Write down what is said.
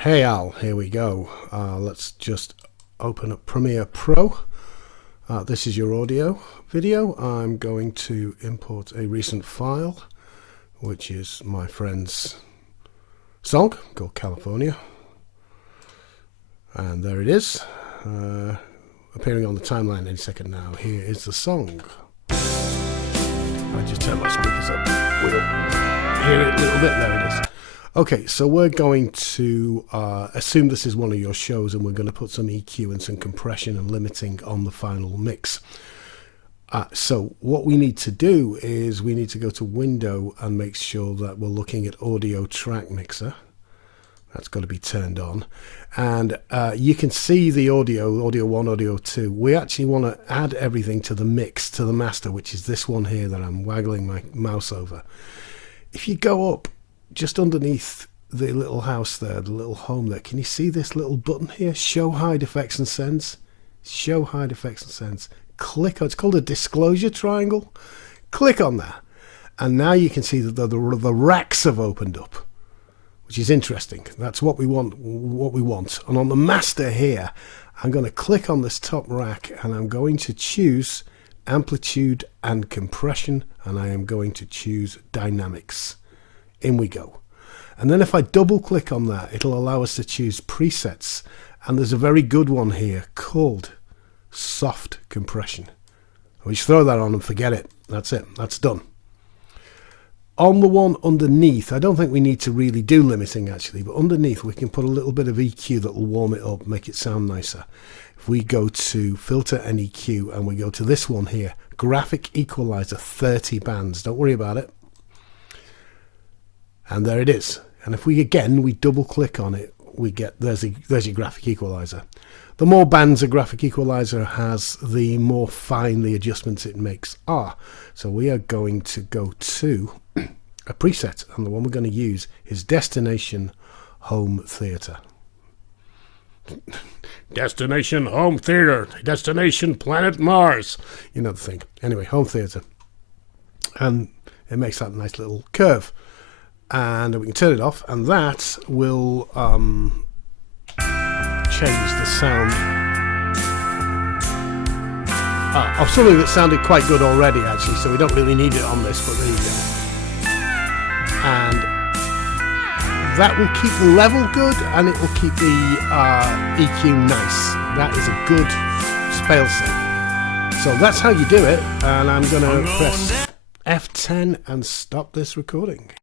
Hey Al, here we go. Let's just open up Premiere Pro. This is your audio video. I'm going to import a recent file, which is my friend's song called California. And there it is, appearing on the timeline any second now. Here is the song. I just turn my speakers up. We'll hear it a little bit. There it is. Okay, so we're going to assume this is one of your shows, and we're going to put some EQ and some compression and limiting on the final mix. So what we need to do is we need to go to Window and make sure that we're looking at Audio Track Mixer. That's got to be turned on. And you can see the audio 1, audio 2. We actually want to add everything to the mix, to the master, which is this one here that I'm waggling my mouse over. If you go up just underneath the little house there, the little home there, can you see this little button here? Show Hide Effects and Sends. Show Hide Effects and Sends. Click on, it's called a disclosure triangle. Click on that. And now you can see that the racks have opened up, which is interesting. That's what we want. And on the master here, I'm going to click on this top rack and I'm going to choose amplitude and compression, and I am going to choose dynamics. In we go. And then if I double click on that, it'll allow us to choose presets. And there's a very good one here called soft compression. We just throw that on and forget it. That's it. That's done. On the one underneath, I don't think we need to really do limiting actually, but underneath we can put a little bit of EQ that will warm it up, make it sound nicer. If we go to Filter and EQ and we go to this one here, Graphic Equalizer 30 bands, don't worry about it. And there it is. And if we double click on it, we get there's your graphic equalizer. The more bands a graphic equalizer has, the more fine the adjustments it makes are. So we are going to go to a preset, and the one we're going to use is Destination Home Theater. Destination Home Theater, Destination Planet Mars. You know the thing. Anyway, Home Theater. And it makes that nice little curve. And we can turn it off, and that will change the sound of something that sounded quite good already actually, so we don't really need it on this, but there you go. And that will keep the level good, and it will keep the EQ nice. That is a good fail-safe. So that's how you do it, and I'm going to press F10 and stop this recording.